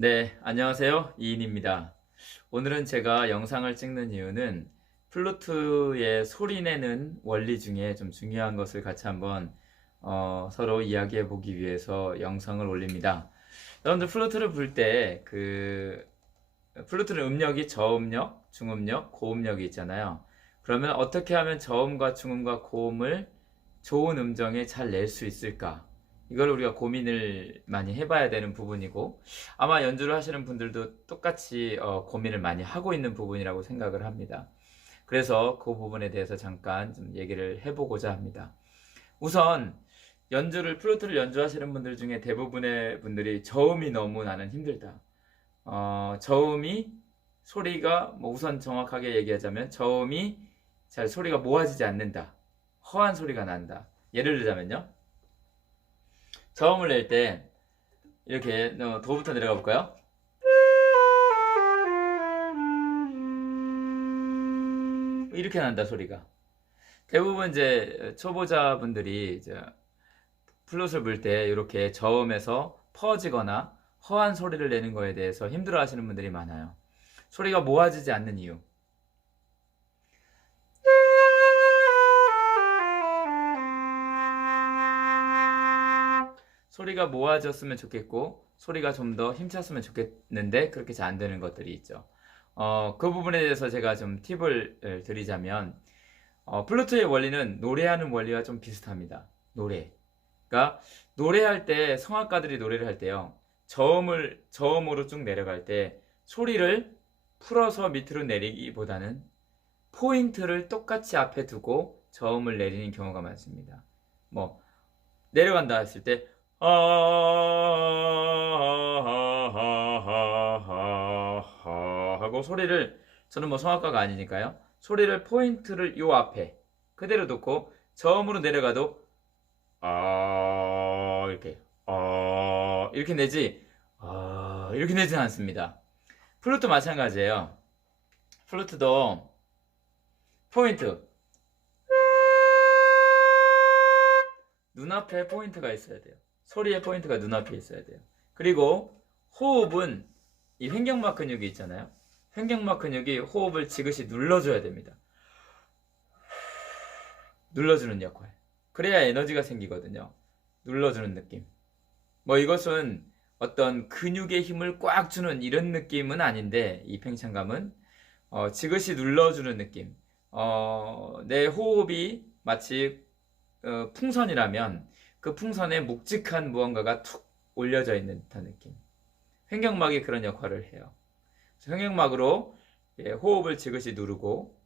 네, 안녕하세요. 이인입니다. 오늘은 제가 영상을 찍는 이유는 플루트의 소리 내는 원리 중에 좀 중요한 것을 같이 한번 서로 이야기해 보기 위해서 영상을 올립니다. 여러분들 플루트를 불 때 플루트는 음력이 저음력, 중음력, 고음력이 있잖아요. 그러면 어떻게 하면 저음과 중음과 고음을 좋은 음정에 잘 낼 수 있을까? 이걸 우리가 고민을 많이 해봐야 되는 부분이고, 아마 연주를 하시는 분들도 똑같이 고민을 많이 하고 있는 부분이라고 생각을 합니다. 그래서 그 부분에 대해서 잠깐 좀 얘기를 해보고자 합니다. 우선 플루트를 연주하시는 분들 중에 대부분의 분들이 저음이 너무 나는 힘들다. 저음이 소리가 우선 정확하게 얘기하자면 저음이 잘 소리가 모아지지 않는다. 허한 소리가 난다. 예를 들자면요. 저음을 낼 때 이렇게 도부터 내려가 볼까요? 이렇게 난다 소리가. 대부분 이제 초보자분들이 이제 플룻을 불 때 이렇게 저음에서 퍼지거나 허한 소리를 내는 거에 대해서 힘들어 하시는 분들이 많아요. 소리가 모아지지 않는 이유. 소리가 모아졌으면 좋겠고 소리가 좀 더 힘찼으면 좋겠는데 그렇게 잘 안 되는 것들이 있죠. 그 부분에 대해서 제가 좀 팁을 드리자면 플루트의 원리는 노래하는 원리와 좀 비슷합니다. 노래. 그러니까 노래할 때 성악가들이 노래를 할 때요. 저음으로 쭉 내려갈 때 소리를 풀어서 밑으로 내리기보다는 포인트를 똑같이 앞에 두고 저음을 내리는 경우가 많습니다. 뭐 내려간다 했을 때 하고 소리를 저는 성악가가 아니니까요. 소리를 포인트를 요 앞에 그대로 놓고 저음으로 내려가도 이렇게 내지 이렇게 내지는 않습니다. 플루트 마찬가지예요. 플루트도 포인트 눈앞에 포인트가 있어야 돼요. 소리의 포인트가 눈앞에 있어야 돼요. 그리고 호흡은 이 횡격막 근육이 있잖아요. 횡격막 근육이 호흡을 지그시 눌러줘야 됩니다. 눌러주는 역할. 그래야 에너지가 생기거든요. 눌러주는 느낌. 이것은 어떤 근육의 힘을 꽉 주는 이런 느낌은 아닌데 이 팽창감은 지그시 눌러주는 느낌. 내 호흡이 마치 풍선이라면 그 풍선에 묵직한 무언가가 툭 올려져 있는 듯한 느낌. 횡격막이 그런 역할을 해요. 횡격막으로 호흡을 지그시 누르고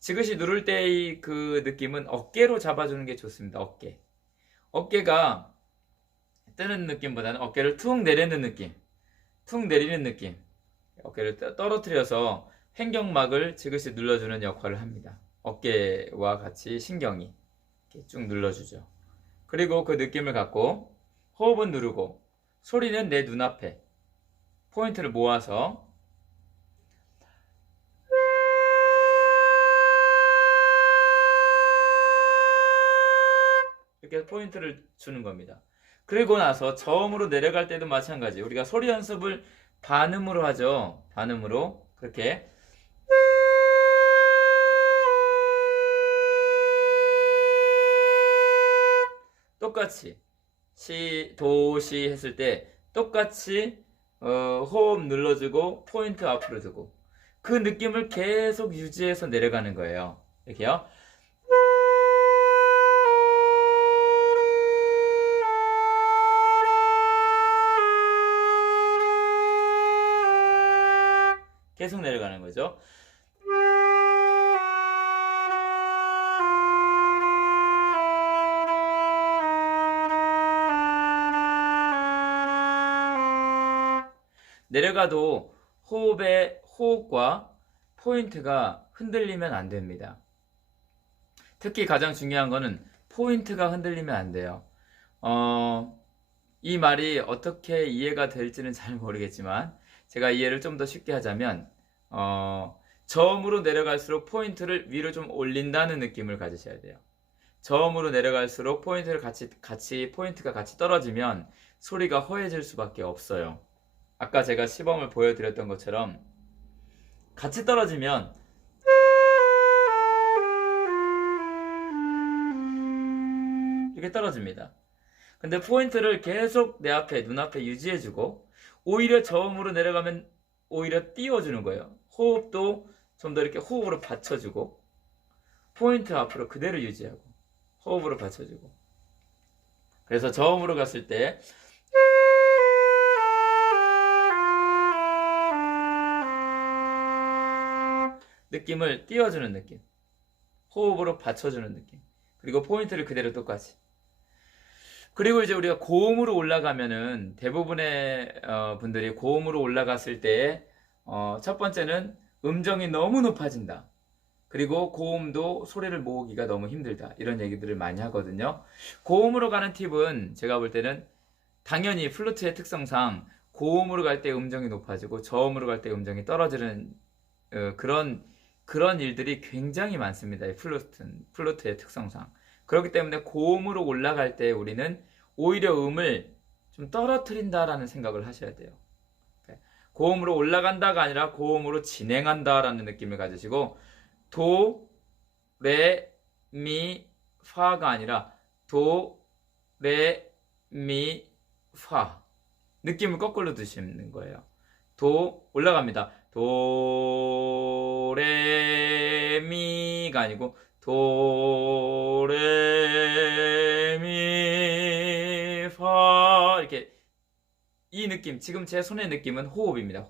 지그시 누를 때의 그 느낌은 어깨로 잡아주는 게 좋습니다. 어깨가 뜨는 느낌보다는 어깨를 툭 내리는 느낌. 툭 내리는 느낌. 어깨를 떨어뜨려서 횡격막을 지그시 눌러주는 역할을 합니다. 어깨와 같이 신경이 이렇게 쭉 눌러주죠. 그리고 그 느낌을 갖고 호흡은 누르고 소리는 내 눈앞에 포인트를 모아서 이렇게 포인트를 주는 겁니다. 그리고 나서 저음으로 내려갈 때도 마찬가지. 우리가 소리 연습을 반음으로 하죠. 반음으로 그렇게 똑같이 도시 했을 때 똑같이 호흡 눌러주고 포인트 앞으로 두고 그 느낌을 계속 유지해서 내려가는 거예요. 이렇게요. 계속 내려가는 거죠. 내려가도 호흡과 포인트가 흔들리면 안 됩니다. 특히 가장 중요한 거는 포인트가 흔들리면 안 돼요. 이 말이 어떻게 이해가 될지는 잘 모르겠지만 제가 이해를 좀 더 쉽게 하자면 저음으로 내려갈수록 포인트를 위로 좀 올린다는 느낌을 가지셔야 돼요. 저음으로 내려갈수록 포인트가 같이 떨어지면 소리가 허해질 수밖에 없어요. 아까 제가 시범을 보여드렸던 것처럼 같이 떨어지면 이렇게 떨어집니다. 근데 포인트를 계속 내 앞에, 눈앞에 유지해주고 오히려 저음으로 내려가면 오히려 띄워주는 거예요. 호흡도 좀 더 이렇게 호흡으로 받쳐주고 포인트 앞으로 그대로 유지하고 호흡으로 받쳐주고. 그래서 저음으로 갔을 때 느낌을 띄워주는 느낌, 호흡으로 받쳐주는 느낌, 그리고 포인트를 그대로 똑같이. 그리고 이제 우리가 고음으로 올라가면은 대부분의 분들이 고음으로 올라갔을 때 첫 번째는 음정이 너무 높아진다. 그리고 고음도 소리를 모으기가 너무 힘들다. 이런 얘기들을 많이 하거든요. 고음으로 가는 팁은 제가 볼 때는 당연히 플루트의 특성상 고음으로 갈 때 음정이 높아지고 저음으로 갈 때 음정이 떨어지는 그런 일들이 굉장히 많습니다. 이 플루트의 특성상. 그렇기 때문에 고음으로 올라갈 때 우리는 오히려 음을 좀 떨어뜨린다라는 생각을 하셔야 돼요. 고음으로 올라간다가 아니라 고음으로 진행한다라는 느낌을 가지시고 도, 레, 미, 파가 아니라 도, 레, 미, 파 느낌을 거꾸로 드시는 거예요. 도 올라갑니다. 도, 레, 미가 아니고 도, 레, 미, 파 이렇게 이 느낌, 지금 제 손의 느낌은 호흡입니다.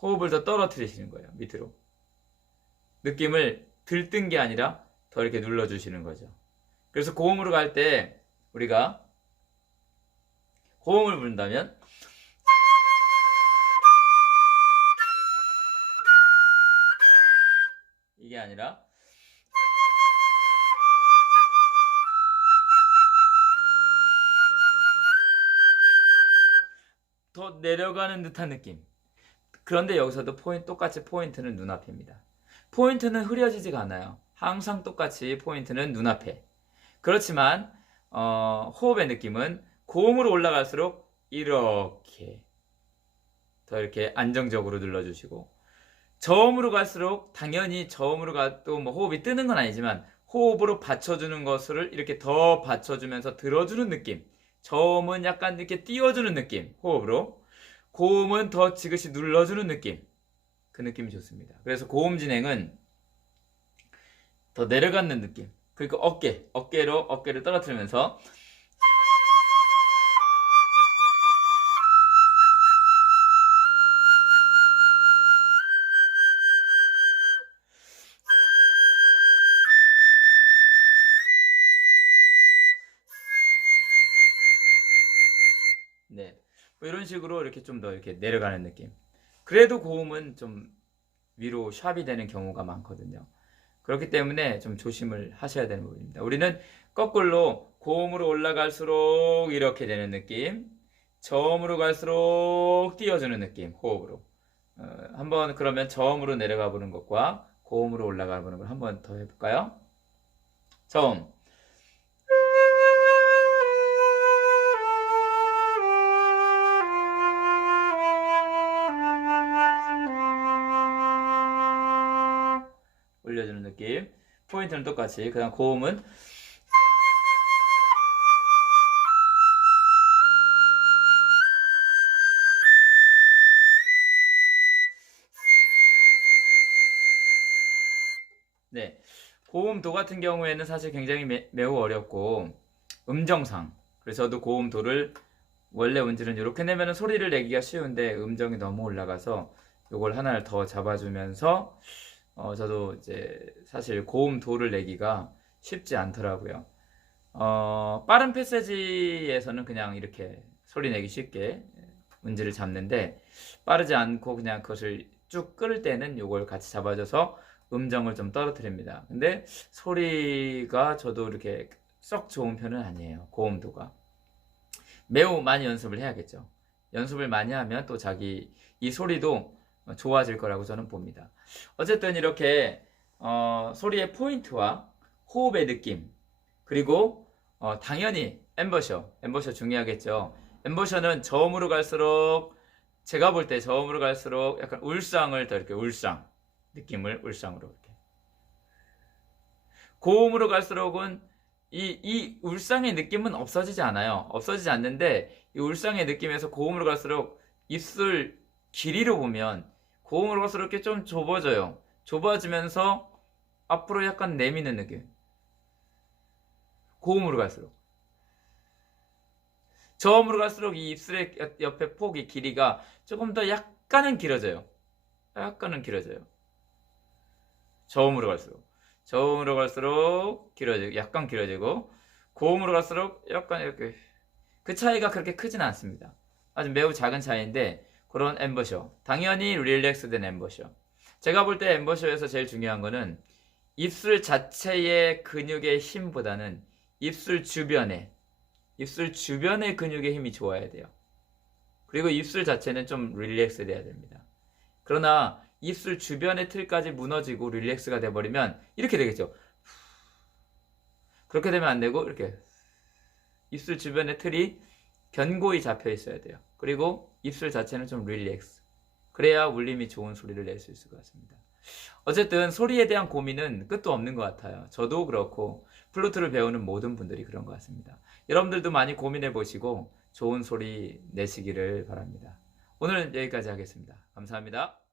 호흡을 더 떨어뜨리시는 거예요. 밑으로. 느낌을 들뜬 게 아니라 더 이렇게 눌러주시는 거죠. 그래서 고음으로 갈 때 우리가 고음을 부른다면 이게 아니라 더 내려가는 듯한 느낌. 그런데 여기서도 똑같이 포인트는 눈앞입니다. 포인트는 흐려지지가 않아요. 항상 똑같이 포인트는 눈앞에. 그렇지만 호흡의 느낌은 고음으로 올라갈수록 이렇게 더 이렇게 안정적으로 눌러주시고 저음으로 갈수록 당연히 저음으로 가도 뭐 호흡이 뜨는 건 아니지만 호흡으로 받쳐주는 것을 이렇게 더 받쳐주면서 들어주는 느낌. 저음은 약간 이렇게 띄워주는 느낌. 호흡으로. 고음은 더 지그시 눌러주는 느낌. 그 느낌이 좋습니다. 그래서 고음 진행은 더 내려가는 느낌. 그리고 어깨를 떨어뜨리면서 네, 뭐 이런 식으로 이렇게 좀 더 이렇게 내려가는 느낌. 그래도 고음은 좀 위로 샵이 되는 경우가 많거든요. 그렇기 때문에 좀 조심을 하셔야 되는 부분입니다. 우리는 거꾸로 고음으로 올라갈수록 이렇게 되는 느낌, 저음으로 갈수록 띄워주는 느낌, 호흡으로. 한번 그러면 저음으로 내려가 보는 것과 고음으로 올라가 보는 걸 한번 더 해볼까요? 저음. 올려주는 느낌. 포인트는 똑같이. 그 다음 고음은 네, 고음도 같은 경우에는 사실 굉장히 매우 어렵고 음정상 그래서 저도 고음도를 원래 운지는 이렇게 내면 소리를 내기가 쉬운데 음정이 너무 올라가서 이걸 하나를 더 잡아주면서 저도 이제 사실 고음도를 내기가 쉽지 않더라고요. 빠른 패세지에서는 그냥 이렇게 소리 내기 쉽게 운지를 잡는데 빠르지 않고 그냥 그것을 쭉 끌 때는 이걸 같이 잡아줘서 음정을 좀 떨어뜨립니다. 근데 소리가 저도 이렇게 썩 좋은 편은 아니에요. 고음도가. 매우 많이 연습을 해야겠죠. 연습을 많이 하면 또 이 소리도 좋아질 거라고 저는 봅니다. 어쨌든 이렇게 소리의 포인트와 호흡의 느낌 그리고 당연히 엠버셔 중요하겠죠. 엠버셔는 저음으로 갈수록 제가 볼 때 저음으로 갈수록 약간 울상을 더 이렇게 울상 느낌을 울상으로 이렇게 고음으로 갈수록은 이 울상의 느낌은 없어지지 않아요. 없어지지 않는데 이 울상의 느낌에서 고음으로 갈수록 입술 길이로 보면 고음으로 갈수록 이렇게 좀 좁아져요. 좁아지면서 앞으로 약간 내미는 느낌. 고음으로 갈수록. 저음으로 갈수록 이 입술의 옆에 폭이 길이가 조금 더 약간은 길어져요. 약간은 길어져요. 저음으로 갈수록. 저음으로 갈수록 길어지고, 약간 길어지고, 고음으로 갈수록 약간 이렇게. 그 차이가 그렇게 크진 않습니다. 아주 매우 작은 차이인데, 그런 엠버셔. 당연히 릴렉스된 엠버셔. 제가 볼 때 엠버셔에서 제일 중요한 거는 입술 자체의 근육의 힘보다는 입술 주변의 근육의 힘이 좋아야 돼요. 그리고 입술 자체는 좀 릴렉스 돼야 됩니다. 그러나 입술 주변의 틀까지 무너지고 릴렉스가 돼버리면 이렇게 되겠죠. 그렇게 되면 안 되고 이렇게 입술 주변의 틀이 견고히 잡혀 있어야 돼요. 그리고 입술 자체는 좀 릴렉스. 그래야 울림이 좋은 소리를 낼 수 있을 것 같습니다. 어쨌든 소리에 대한 고민은 끝도 없는 것 같아요. 저도 그렇고 플루트를 배우는 모든 분들이 그런 것 같습니다. 여러분들도 많이 고민해 보시고 좋은 소리 내시기를 바랍니다. 오늘은 여기까지 하겠습니다. 감사합니다.